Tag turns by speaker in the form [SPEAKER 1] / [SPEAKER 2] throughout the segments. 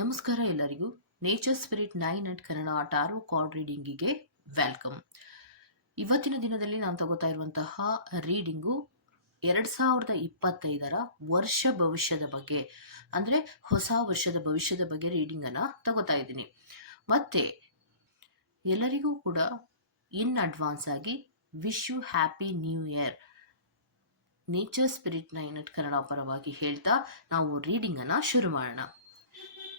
[SPEAKER 1] ನಮಸ್ಕಾರ ಎಲ್ಲರಿಗೂ. Nature spirit nine at Kannada tarot card ರೀಡಿಂಗಿಗೆ welcome ಇವತ್ತಿನ ದಿನದಲ್ಲಿ ನಾನು ತಗೋತಾ ಇರುವಂತಹ ರೀಡಿಂಗು ಎರಡು ಸಾವಿರದ ಇಪ್ಪತ್ತೈದರ ವರ್ಷ ಭವಿಷ್ಯದ ಬಗ್ಗೆ, ಅಂದರೆ ಹೊಸ ವರ್ಷದ ಭವಿಷ್ಯದ ಬಗ್ಗೆ ರೀಡಿಂಗನ್ನು ತಗೋತಾ ಇದ್ದೀನಿ. ಮತ್ತೆ ಎಲ್ಲರಿಗೂ ಕೂಡ ಇನ್ ಅಡ್ವಾನ್ಸ್ ಆಗಿ wish you happy new year nature spirit nine at Kannada ಪರವಾಗಿ ಹೇಳ್ತಾ ನಾವು ರೀಡಿಂಗನ್ನು ಶುರು ಮಾಡೋಣ.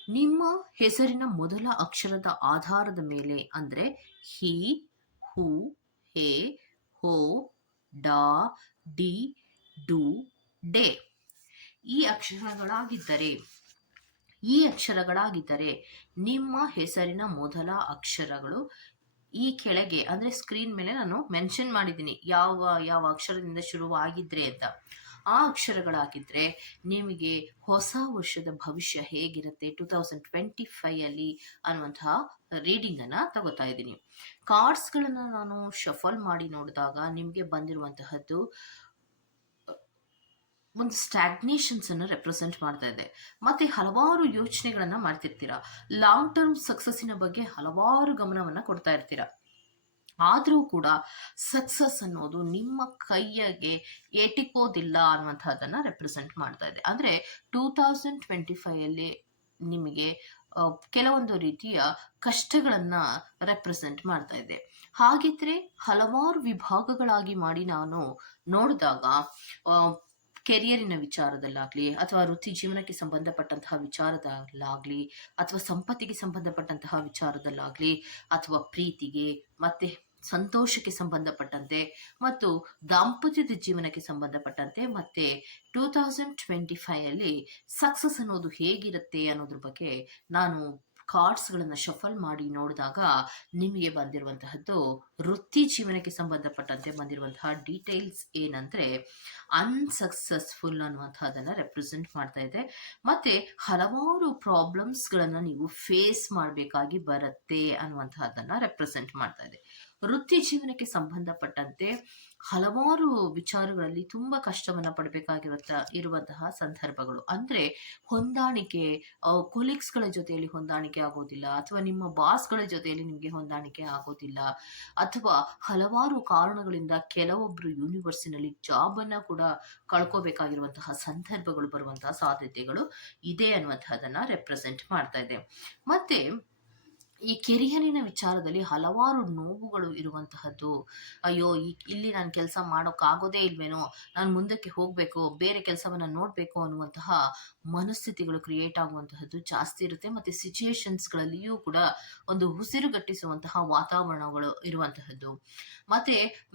[SPEAKER 1] ನಿಮ್ಮ ಹೆಸರಿನ ಮೊದಲ ಅಕ್ಷರದ ಆಧಾರದ ಮೇಲೆ ಅಂದರೆ ಹಿ, ಹೂ, ಹೇ, ಹೋ, ಡಾ, ಡಿ, ಡು, ಡೆ. ಈ ಅಕ್ಷರಗಳಾಗಿದ್ದರೆ ಈ ಅಕ್ಷರಗಳಾಗಿದ್ದರೆ ನಿಮ್ಮ ಹೆಸರಿನ ಮೊದಲ ಅಕ್ಷರಗಳು ಈ ಕೆಳಗೆ, ಅಂದರೆ ಸ್ಕ್ರೀನ್ ಮೇಲೆ ನಾನು ಮೆನ್ಷನ್ ಮಾಡಿದ್ದೀನಿ ಯಾವ ಯಾವ ಅಕ್ಷರದಿಂದ ಶುರುವಾಗಿದ್ರೆ ಅಂತ. ಆ ಅಕ್ಷರಗಳಾಗಿದ್ದರೆ ನಿಮಗೆ ಹೊಸ ವರ್ಷದ ಭವಿಷ್ಯ ಹೇಗಿರುತ್ತೆ ಟೂ ತೌಸಂಡ್ ಟ್ವೆಂಟಿ ಫೈಯಲ್ಲಿ ಅನ್ನುವಂತಹ ರೀಡಿಂಗನ್ನು ತಗೋತಾ ಇದ್ದೀನಿ. ಕಾರ್ಡ್ಸ್ಗಳನ್ನು ನಾನು ಶಫಲ್ ಮಾಡಿ ನೋಡಿದಾಗ ನಿಮಗೆ ಬಂದಿರುವಂತಹದ್ದು, ಒಂದು ಸ್ಟ್ಯಾಗ್ನೇಷನ್ಸ್ ಅನ್ನು ರೆಪ್ರೆಸೆಂಟ್ ಮಾಡ್ತಾ ಇದೆ. ಮತ್ತೆ ಹಲವಾರು ಯೋಚನೆಗಳನ್ನ ಮಾಡ್ತಿರ್ತೀರಾ. ಲಾಂಗ್ ಟರ್ಮ್ ಸಕ್ಸಸ್ಸಿನ ಬಗ್ಗೆ ಹಲವಾರು ಗಮನವನ್ನ ಕೊಡ್ತಾ ಇರ್ತೀರಾ. ಆದರೂ ಕೂಡ ಸಕ್ಸಸ್ ಅನ್ನೋದು ನಿಮ್ಮ ಕೈಯಗೆ ಏಟಿಕೋದಿಲ್ಲ ಅನ್ನುವಂಥದ್ದನ್ನು ರೆಪ್ರೆಸೆಂಟ್ ಮಾಡ್ತಾ ಇದೆ. ಅಂದರೆ ಟೂ ತೌಸಂಡ್ ಟ್ವೆಂಟಿ ಫೈಯಲ್ಲಿ ನಿಮಗೆ ಕೆಲವೊಂದು ರೀತಿಯ ಕಷ್ಟಗಳನ್ನು ರೆಪ್ರೆಸೆಂಟ್ ಮಾಡ್ತಾ ಇದೆ. ಹಾಗಿದ್ರೆ ಹಲವಾರು ವಿಭಾಗಗಳಾಗಿ ಮಾಡಿ ನಾನು ನೋಡಿದಾಗ ಕೆರಿಯರಿನ ವಿಚಾರದಲ್ಲಾಗಲಿ ಅಥವಾ ವೃತ್ತಿ ಜೀವನಕ್ಕೆ ಸಂಬಂಧಪಟ್ಟಂತಹ ವಿಚಾರದಲ್ಲಾಗಲಿ ಅಥವಾ ಸಂಪತ್ತಿಗೆ ಸಂಬಂಧಪಟ್ಟಂತಹ ವಿಚಾರದಲ್ಲಾಗಲಿ ಅಥವಾ ಪ್ರೀತಿಗೆ, ಮತ್ತೆ ಸಂತೋಷಕ್ಕೆ ಸಂಬಂಧಪಟ್ಟಂತೆ ಮತ್ತು ದಾಂಪತ್ಯದ ಜೀವನಕ್ಕೆ ಸಂಬಂಧಪಟ್ಟಂತೆ ಮತ್ತೆ ಟೂ ತೌಸಂಡ್ ಟ್ವೆಂಟಿ ಫೈಯಲ್ಲಿ ಸಕ್ಸಸ್ ಅನ್ನೋದು ಹೇಗಿರುತ್ತೆ ಅನ್ನೋದ್ರ ಬಗ್ಗೆ ನಾನು ಕಾರ್ಡ್ಸ್ಗಳನ್ನು ಶಫಲ್ ಮಾಡಿ ನೋಡಿದಾಗ ನಿಮಗೆ ಬಂದಿರುವಂತಹದ್ದು ವೃತ್ತಿ ಜೀವನಕ್ಕೆ ಸಂಬಂಧಪಟ್ಟಂತೆ ಬಂದಿರುವಂತಹ ಡೀಟೇಲ್ಸ್ ಏನಂದರೆ ಅನ್ಸಕ್ಸಸ್ಫುಲ್ ಅನ್ನುವಂಥದ್ದನ್ನು ರೆಪ್ರೆಸೆಂಟ್ ಮಾಡ್ತಾ ಇದೆ. ಮತ್ತೆ ಹಲವಾರು ಪ್ರಾಬ್ಲಮ್ಸ್ಗಳನ್ನು ನೀವು ಫೇಸ್ ಮಾಡಬೇಕಾಗಿ ಬರುತ್ತೆ ಅನ್ನುವಂತಹದ್ದನ್ನು ರೆಪ್ರೆಸೆಂಟ್ ಮಾಡ್ತಾ ಇದೆ. ವೃತ್ತಿ ಜೀವನಕ್ಕೆ ಸಂಬಂಧಪಟ್ಟಂತೆ ಹಲವಾರು ವಿಚಾರಗಳಲ್ಲಿ ತುಂಬಾ ಕಷ್ಟವನ್ನ ಪಡಬೇಕಾಗಿರುತ್ತ, ಇರುವಂತಹ ಸಂದರ್ಭಗಳು. ಅಂದ್ರೆ ಹೊಂದಾಣಿಕೆ ಕೊಲೀಗ್ಸ್ಗಳ ಜೊತೆಯಲ್ಲಿ ಹೊಂದಾಣಿಕೆ ಆಗೋದಿಲ್ಲ, ಅಥವಾ ನಿಮ್ಮ ಬಾಸ್ಗಳ ಜೊತೆಯಲ್ಲಿ ನಿಮಗೆ ಹೊಂದಾಣಿಕೆ ಆಗೋದಿಲ್ಲ, ಅಥವಾ ಹಲವಾರು ಕಾರಣಗಳಿಂದ ಕೆಲವೊಬ್ರು ಯೂನಿವರ್ಸಿನಲ್ಲಿ ಜಾಬ್ ಅನ್ನ ಕೂಡ ಕಳ್ಕೋಬೇಕಾಗಿರುವಂತಹ ಸಂದರ್ಭಗಳು ಬರುವಂತಹ ಸಾಧ್ಯತೆಗಳು ಇದೆ ಅನ್ನುವಂತಹದನ್ನ ರೆಪ್ರೆಸೆಂಟ್ ಮಾಡ್ತಾ ಇದೆ. ಮತ್ತೆ ಈ ಕೆರಿಯರಿನ ವಿಚಾರದಲ್ಲಿ ಹಲವಾರು ನೋವುಗಳು ಇರುವಂತಹದ್ದು. ಅಯ್ಯೋ, ಈ, ಇಲ್ಲಿ ನಾನು ಕೆಲಸ ಮಾಡೋಕ್ಕಾಗೋದೇ ಇಲ್ವೇನೋ, ನಾನು ಮುಂದಕ್ಕೆ ಹೋಗಬೇಕು, ಬೇರೆ ಕೆಲಸವನ್ನು ನೋಡಬೇಕು ಅನ್ನುವಂತಹ ಮನಸ್ಥಿತಿಗಳು ಕ್ರಿಯೇಟ್ ಆಗುವಂತಹದ್ದು ಜಾಸ್ತಿ ಇರುತ್ತೆ. ಮತ್ತು ಸಿಚುಯೇಷನ್ಸ್ಗಳಲ್ಲಿಯೂ ಕೂಡ ಒಂದು ಉಸಿರುಗಟ್ಟಿಸುವಂತಹ ವಾತಾವರಣಗಳು ಇರುವಂತಹದ್ದು. ಮತ್ತೆ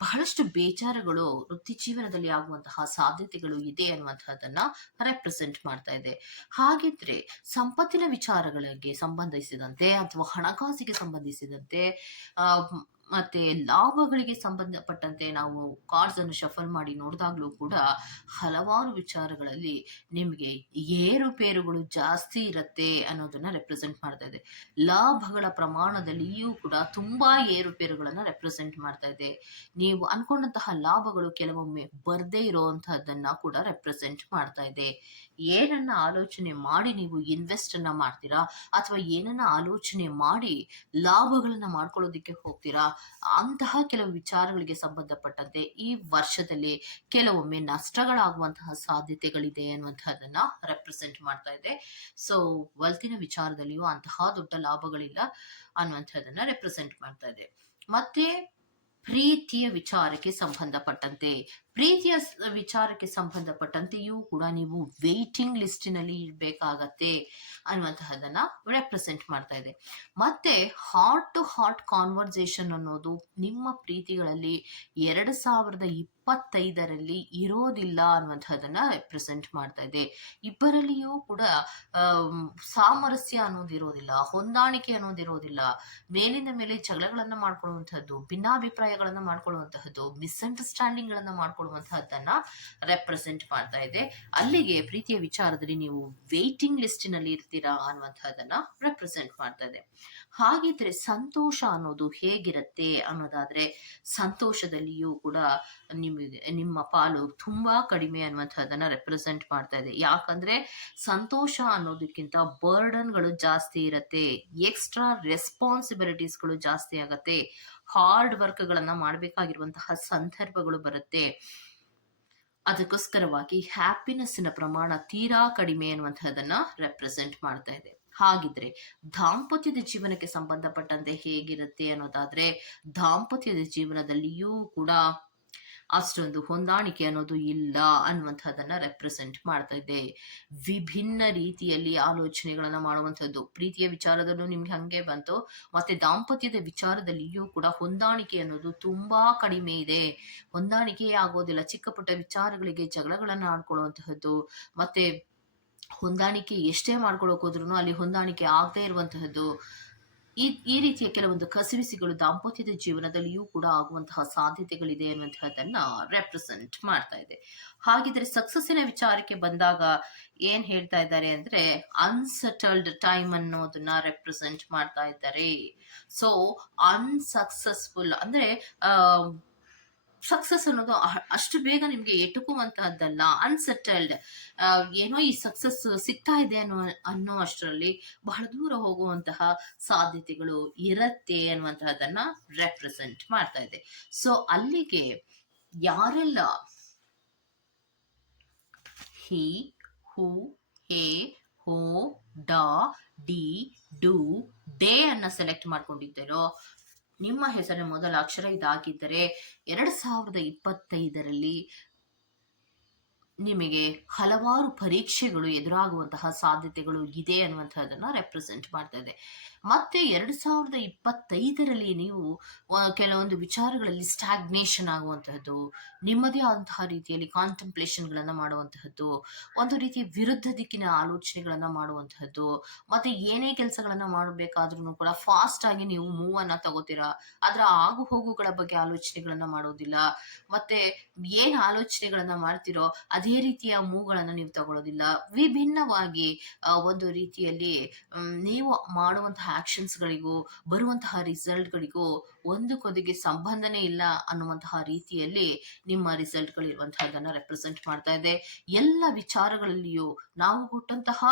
[SPEAKER 1] ಬಹಳಷ್ಟು ಬೇಜಾರುಗಳು ವೃತ್ತಿ ಜೀವನದಲ್ಲಿ ಆಗುವಂತಹ ಸಾಧ್ಯತೆಗಳು ಇದೆ ಅನ್ನುವಂತಹದನ್ನ ರೆಪ್ರೆಸೆಂಟ್ ಮಾಡ್ತಾ ಇದೆ. ಹಾಗಿದ್ರೆ ಸಂಪತ್ತಿನ ವಿಚಾರಗಳಿಗೆ ಸಂಬಂಧಿಸಿದಂತೆ ಅಥವಾ ಹಣಕಾಸಿಗೆ ಸಂಬಂಧಿಸಿದಂತೆ ಮತ್ತೆ ಲಾಭಗಳಿಗೆ ಸಂಬಂಧಪಟ್ಟಂತೆ ನಾವು ಕಾರ್ಡ್ಸ್ ಅನ್ನು ಶಫಲ್ ಮಾಡಿ ನೋಡಿದಾಗ್ಲೂ ಕೂಡ ಹಲವಾರು ವಿಚಾರಗಳಲ್ಲಿ ನಿಮಗೆ ಏರುಪೇರುಗಳು ಜಾಸ್ತಿ ಇರುತ್ತೆ ಅನ್ನೋದನ್ನ ರೆಪ್ರೆಸೆಂಟ್ ಮಾಡ್ತಾ ಇದೆ. ಲಾಭಗಳ ಪ್ರಮಾಣದಲ್ಲಿಯೂ ಕೂಡ ತುಂಬಾ ಏರುಪೇರುಗಳನ್ನ ರೆಪ್ರೆಸೆಂಟ್ ಮಾಡ್ತಾ ಇದೆ. ನೀವು ಅನ್ಕೊಂಡಂತಹ ಲಾಭಗಳು ಕೆಲವೊಮ್ಮೆ ಬರ್ದೇ ಇರುವಂತಹದ್ದನ್ನ ಕೂಡ ರೆಪ್ರೆಸೆಂಟ್ ಮಾಡ್ತಾ ಇದೆ. ಏನನ್ನ ಆಲೋಚನೆ ಮಾಡಿ ನೀವು ಇನ್ವೆಸ್ಟ್ ಅನ್ನ ಮಾಡ್ತೀರಾ? ಅಥವಾ ಏನನ್ನ ಆಲೋಚನೆ ಮಾಡಿ ಲಾಭಗಳನ್ನ ಮಾಡ್ಕೊಳ್ಳೋದಿಕ್ಕೆ ಹೋಗ್ತೀರಾ? ಅಂತಹ ಕೆಲವು ವಿಚಾರಗಳಿಗೆ ಸಂಬಂಧಪಟ್ಟಂತೆ ಈ ವರ್ಷದಲ್ಲಿ ಕೆಲವೊಮ್ಮೆ ನಷ್ಟಗಳಾಗುವಂತಹ ಸಾಧ್ಯತೆಗಳಿದೆ ಅನ್ನುವಂತಹದನ್ನ ರೆಪ್ರೆಸೆಂಟ್ ಮಾಡ್ತಾ ಇದೆ. ಸೊ ವಲ್ತಿನ ವಿಚಾರದಲ್ಲಿಯೂ ಅಂತಹ ದೊಡ್ಡ ಲಾಭಗಳಿಲ್ಲ ಅನ್ನುವಂಥದ್ದನ್ನ ರೆಪ್ರೆಸೆಂಟ್ ಮಾಡ್ತಾ ಇದೆ. ಮತ್ತೆ, ಪ್ರೀತಿಯ ವಿಚಾರಕ್ಕೆ ಸಂಬಂಧಪಟ್ಟಂತೆ ಪ್ರೀತಿಯ ವಿಚಾರಕ್ಕೆ ಸಂಬಂಧಪಟ್ಟಂತೆಯೂ ಕೂಡ ನೀವು ವೇಟಿಂಗ್ ಲಿಸ್ಟಿನಲ್ಲಿ ಇರಬೇಕಾಗತ್ತೆ ಅನ್ನುವಂತಹದನ್ನ ರೆಪ್ರೆಸೆಂಟ್ ಮಾಡ್ತಾ ಇದೆ. ಮತ್ತೆ ಹಾರ್ಟ್ ಟು ಹಾರ್ಟ್ ಕಾನ್ವರ್ಸೇಷನ್ ಅನ್ನೋದು ನಿಮ್ಮ ಪ್ರೀತಿಗಳಲ್ಲಿ ಎರಡು ಸಾವಿರದ ಇಪ್ಪತ್ತೈದರಲ್ಲಿ ಇರೋದಿಲ್ಲ ಅನ್ನುವಂಥದ್ದನ್ನ ರೆಪ್ರೆಸೆಂಟ್ ಮಾಡ್ತಾ ಇದೆ. ಇಬ್ಬರಲ್ಲಿಯೂ ಕೂಡ ಸಾಮರಸ್ಯ ಅನ್ನೋದಿರೋದಿಲ್ಲ ಹೊಂದಾಣಿಕೆ ಅನ್ನೋದಿರೋದಿಲ್ಲ ಮೇಲಿಂದ ಮೇಲೆ ಜಗಳಗಳನ್ನ ಮಾಡ್ಕೊಳ್ಳುವಂತಹದ್ದು, ಭಿನ್ನಾಭಿಪ್ರಾಯಗಳನ್ನ ಮಾಡ್ಕೊಳ್ಳುವಂತಹದ್ದು ಮಿಸ್ಅಂಡರ್ಸ್ಟ್ಯಾಂಡಿಂಗ್ ಗಳನ್ನ ಮಾಡ್ಕೊಳ್ಳುವಂಥದ್ದು ಕೊಡುವಂತಹದ್ದನ್ನ ರೆಪ್ರೆಸೆಂಟ್ ಮಾಡ್ತಾ ಇದೆ. ಅಲ್ಲಿಗೆ ಪ್ರೀತಿಯ ವಿಚಾರದಲ್ಲಿ ನೀವು ವೇಟಿಂಗ್ ಲಿಸ್ಟಿನಲ್ಲಿ ಇರ್ತೀರಾ ಅನ್ನುವಂತಹದ್ದನ್ನ ರೆಪ್ರೆಸೆಂಟ್ ಮಾಡ್ತಾ ಇದೆ. ಹಾಗಿದ್ರೆ ಸಂತೋಷ ಅನ್ನೋದು ಹೇಗಿರುತ್ತೆ ಅನ್ನೋದಾದ್ರೆ ಸಂತೋಷದಲ್ಲಿಯೂ ಕೂಡ ನಿಮಗೆ, ನಿಮ್ಮ ಪಾಲು ತುಂಬಾ ಕಡಿಮೆ ಅನ್ನುವಂಥದ್ದನ್ನ ರೆಪ್ರೆಸೆಂಟ್ ಮಾಡ್ತಾ ಇದೆ. ಯಾಕಂದ್ರೆ ಸಂತೋಷ ಅನ್ನೋದಕ್ಕಿಂತ ಬರ್ಡನ್ಗಳು ಜಾಸ್ತಿ ಇರತ್ತೆ ಎಕ್ಸ್ಟ್ರಾ ರೆಸ್ಪಾನ್ಸಿಬಿಲಿಟೀಸ್ಗಳು ಜಾಸ್ತಿ ಆಗತ್ತೆ. ಹಾರ್ಡ್ ವರ್ಕ್ಗಳನ್ನ ಮಾಡಬೇಕಾಗಿರುವಂತಹ ಸಂದರ್ಭಗಳು ಬರುತ್ತೆ. ಅದಕ್ಕೋಸ್ಕರವಾಗಿ ಹ್ಯಾಪಿನೆಸ್ಸಿನ ಪ್ರಮಾಣ ತೀರಾ ಕಡಿಮೆ ಅನ್ನುವಂಥದ್ದನ್ನ ರೆಪ್ರೆಸೆಂಟ್ ಮಾಡ್ತಾ ಇದೆ. ಹಾಗಿದ್ರೆ ದಾಂಪತ್ಯದ ಜೀವನಕ್ಕೆ ಸಂಬಂಧಪಟ್ಟಂತೆ ಹೇಗಿರುತ್ತೆ ಅನ್ನೋದಾದ್ರೆ ದಾಂಪತ್ಯದ ಜೀವನದಲ್ಲಿಯೂ ಕೂಡ ಅಷ್ಟೊಂದು ಹೊಂದಾಣಿಕೆ ಅನ್ನೋದು ಇಲ್ಲ ಅನ್ನುವಂಥದ್ದನ್ನ ರೆಪ್ರೆಸೆಂಟ್ ಮಾಡ್ತಾ ಇದೆ. ವಿಭಿನ್ನ ರೀತಿಯಲ್ಲಿ ಆಲೋಚನೆಗಳನ್ನ ಮಾಡುವಂಥದ್ದು. ಪ್ರೀತಿಯ ವಿಚಾರದಲ್ಲೂ ನಿಮ್ಗೆ ಹಂಗೆ ಬಂತು. ಮತ್ತೆ ದಾಂಪತ್ಯದ ವಿಚಾರದಲ್ಲಿಯೂ ಕೂಡ ಹೊಂದಾಣಿಕೆ ಅನ್ನೋದು ತುಂಬಾ ಕಡಿಮೆ ಇದೆ. ಹೊಂದಾಣಿಕೆ ಆಗೋದಿಲ್ಲ. ಚಿಕ್ಕ ಪುಟ್ಟ ವಿಚಾರಗಳಿಗೆ ಜಗಳಗಳನ್ನ ಆಡ್ಕೊಳ್ಳುವಂತಹದ್ದು. ಮತ್ತೆ ಹೊಂದಾಣಿಕೆ ಎಷ್ಟೇ ಮಾಡ್ಕೊಳಕ್ ಹೋದ್ರು ಅಲ್ಲಿ ಹೊಂದಾಣಿಕೆ ಆಗದೆ ಇರುವಂತಹದ್ದು. ಈ ಈ ರೀತಿಯ ಕೆಲವೊಂದು ಕಸಿವಿಸಿಗಳು ದಾಂಪತ್ಯದ ಜೀವನದಲ್ಲಿಯೂ ಕೂಡ ಆಗುವಂತಹ ಸಾಧ್ಯತೆಗಳಿದೆ ಅನ್ನುವಂತಹದನ್ನ ರೆಪ್ರೆಸೆಂಟ್ ಮಾಡ್ತಾ ಇದೆ. ಹಾಗಿದ್ರೆ ಸಕ್ಸಸ್ಸಿನ ವಿಚಾರಕ್ಕೆ ಬಂದಾಗ ಏನ್ ಹೇಳ್ತಾ ಇದ್ದಾರೆ ಅಂದ್ರೆ ಅನ್ಸೆಟಲ್ಡ್ ಟೈಮ್ ಅನ್ನೋದನ್ನ ರೆಪ್ರೆಸೆಂಟ್ ಮಾಡ್ತಾ ಇದ್ದಾರೆ. ಸೊ ಅನ್ಸಕ್ಸಸ್ಫುಲ್ ಅಂದ್ರೆ ಸಕ್ಸಸ್ ಅನ್ನೋದು ಅಷ್ಟು ಬೇಗ ನಿಮ್ಗೆ ಎಟುಕುವಂತಹದ್ದಲ್ಲ. ಅನ್ಸೆಟಲ್ಡ್ ಏನೋ ಈ ಸಕ್ಸಸ್ ಸಿಗ್ತಾ ಇದೆ ಅನ್ನೋ ಅನ್ನೋ ಅಷ್ಟರಲ್ಲಿ ಬಹಳ ದೂರ ಹೋಗುವಂತಹ ಸಾಧ್ಯತೆಗಳು ಇರತ್ತೆ ಅನ್ನುವಂತಹದನ್ನ ರೆಪ್ರೆಸೆಂಟ್ ಮಾಡ್ತಾ ಇದೆ. ಸೊ ಅಲ್ಲಿಗೆ ಯಾರೆಲ್ಲ ಹಿ ಹೂ ಹೇ ಹೋ ಡ ಡಿ ಡು ಡೇ ಅನ್ನ ಸೆಲೆಕ್ಟ್ ಮಾಡ್ಕೊಂಡಿದ್ದೀರೋ, ನಿಮ್ಮ ಹೆಸರಿನ ಮೊದಲ ಅಕ್ಷರ ಇದಾಗಿದ್ದರೆ, ಎರಡ್ ಸಾವಿರದ ಇಪ್ಪತ್ತೈದರಲ್ಲಿ ನಿಮಗೆ ಹಲವಾರು ಪರೀಕ್ಷೆಗಳು ಎದುರಾಗುವಂತಹ ಸಾಧ್ಯತೆಗಳು ಇದೆ ಅನ್ನುವಂಥದ್ದನ್ನು ರೆಪ್ರೆಸೆಂಟ್ ಮಾಡ್ತಾ ಮತ್ತೆ ಎರಡು ಸಾವಿರದ ಇಪ್ಪತ್ತೈದರಲ್ಲಿ ನೀವು ಕೆಲವೊಂದು ವಿಚಾರಗಳಲ್ಲಿ ಸ್ಟಾಗ್ನೇಷನ್ ಆಗುವಂತಹದ್ದು, ನಿಮ್ಮದೇ ಆದಂತಹ ರೀತಿಯಲ್ಲಿ ಕಾಂಟಂಪ್ಲೇಷನ್ಗಳನ್ನ ಮಾಡುವಂತಹದ್ದು, ಒಂದು ರೀತಿಯ ವಿರುದ್ಧ ದಿಕ್ಕಿನ ಆಲೋಚನೆಗಳನ್ನ ಮಾಡುವಂತಹದ್ದು, ಮತ್ತೆ ಏನೇ ಕೆಲಸಗಳನ್ನ ಮಾಡಬೇಕಾದ್ರೂ ಕೂಡ ಫಾಸ್ಟ್ ಆಗಿ ನೀವು ಮೂವ್ ಅನ್ನ ತಗೋತೀರಾ, ಅದರ ಆಗು ಹೋಗುಗಳ ಬಗ್ಗೆ ಆಲೋಚನೆಗಳನ್ನ ಮಾಡೋದಿಲ್ಲ, ಮತ್ತೆ ಏನ್ ಆಲೋಚನೆಗಳನ್ನ ಮಾಡ್ತಿರೋ ರೀತಿಯ ಮೂಗಳನ್ನು ನೀವು ತಗೊಳ್ಳೋದಿಲ್ಲ ವಿಭಿನ್ನವಾಗಿ ಒಂದು ರೀತಿಯಲ್ಲಿ ನೀವು ಮಾಡುವಂತಹ ಆಕ್ಷನ್ಸ್ಗಳಿಗೂ, ಬರುವಂತಹ ರಿಸಲ್ಟ್ಗಳಿಗೂ ಒಂದಕ್ಕೊಂದಿಗೆ ಸಂಬಂಧನೇ ಇಲ್ಲ ಅನ್ನುವಂತಹ ರೀತಿಯಲ್ಲಿ ನಿಮ್ಮ ರಿಸಲ್ಟ್ಗಳಿರುವಂತಹದನ್ನ ರೆಪ್ರೆಸೆಂಟ್ ಮಾಡ್ತಾ ಇದೆ. ಎಲ್ಲ ವಿಚಾರಗಳಲ್ಲಿಯೂ, ನಾವು ಕೊಟ್ಟಂತಹ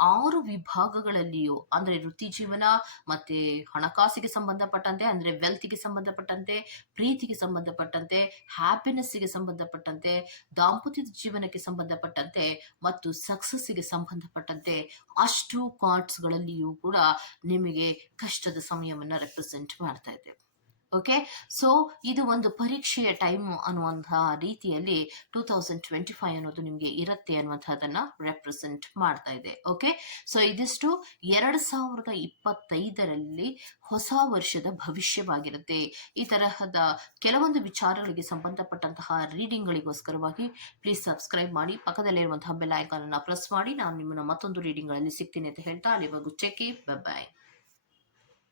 [SPEAKER 1] ಆರು ವಿಭಾಗಗಳಲ್ಲಿಯೂ, ಅಂದ್ರೆ ವೃತ್ತಿ ಜೀವನ, ಮತ್ತೆ ಹಣಕಾಸಿಗೆ ಸಂಬಂಧಪಟ್ಟಂತೆ, ಅಂದ್ರೆ ವೆಲ್ತ್ಗೆ ಸಂಬಂಧಪಟ್ಟಂತೆ, ಪ್ರೀತಿಗೆ ಸಂಬಂಧಪಟ್ಟಂತೆ, ಹ್ಯಾಪಿನೆಸ್ಸಿಗೆ ಸಂಬಂಧಪಟ್ಟಂತೆ, ದಾಂಪತ್ಯದ ಜೀವನಕ್ಕೆ ಸಂಬಂಧಪಟ್ಟಂತೆ ಮತ್ತು ಸಕ್ಸಸ್ಸಿಗೆ ಸಂಬಂಧಪಟ್ಟಂತೆ ಅಷ್ಟು ಕಾರ್ಡ್ಸ್ಗಳಲ್ಲಿಯೂ ಕೂಡ ನಿಮಗೆ ಕಷ್ಟದ ಸಮಯವನ್ನ ರೆಪ್ರೆಸೆಂಟ್ ಮಾಡ್ತಾ ಇದೆ ಓಕೆ ಸೊ ಇದು ಒಂದು ಪರೀಕ್ಷೆಯ ಟೈಮ್ ಅನ್ನುವಂತಹ ರೀತಿಯಲ್ಲಿ ಟೂ ತೌಸಂಡ್ ಟ್ವೆಂಟಿ ಫೈವ್ ಅನ್ನೋದು ನಿಮಗೆ ಇರುತ್ತೆ ಅನ್ನುವಂಥದ್ದನ್ನ ರೆಪ್ರೆಸೆಂಟ್ ಮಾಡ್ತಾ ಇದೆ. ಓಕೆ ಸೊ ಇದಿಷ್ಟು ಎರಡು ಸಾವಿರದ ಇಪ್ಪತ್ತೈದರಲ್ಲಿ ಹೊಸ ವರ್ಷದ ಭವಿಷ್ಯವಾಗಿರುತ್ತೆ. ಈ ತರಹದ ಕೆಲವೊಂದು ವಿಚಾರಗಳಿಗೆ ಸಂಬಂಧಪಟ್ಟಂತಹ ರೀಡಿಂಗ್ಗಳಿಗೋಸ್ಕರವಾಗಿ ಪ್ಲೀಸ್ ಸಬ್ಸ್ಕ್ರೈಬ್ ಮಾಡಿ ಪಕ್ಕದಲ್ಲಿರುವಂತಹ ಬೆಲ್ ಐಕಾನ್ ಅನ್ನ ಪ್ರೆಸ್ ಮಾಡಿ, ನಾನು ನಿಮ್ಮನ್ನ ಮತ್ತೊಂದು ರೀಡಿಂಗ್ಗಳಲ್ಲಿ ಸಿಗ್ತೀನಿ ಅಂತ ಹೇಳ್ತಾ, ಅಲ್ಲಿವರೆಗೂ ಚೆಕ್ ಬಾಯ್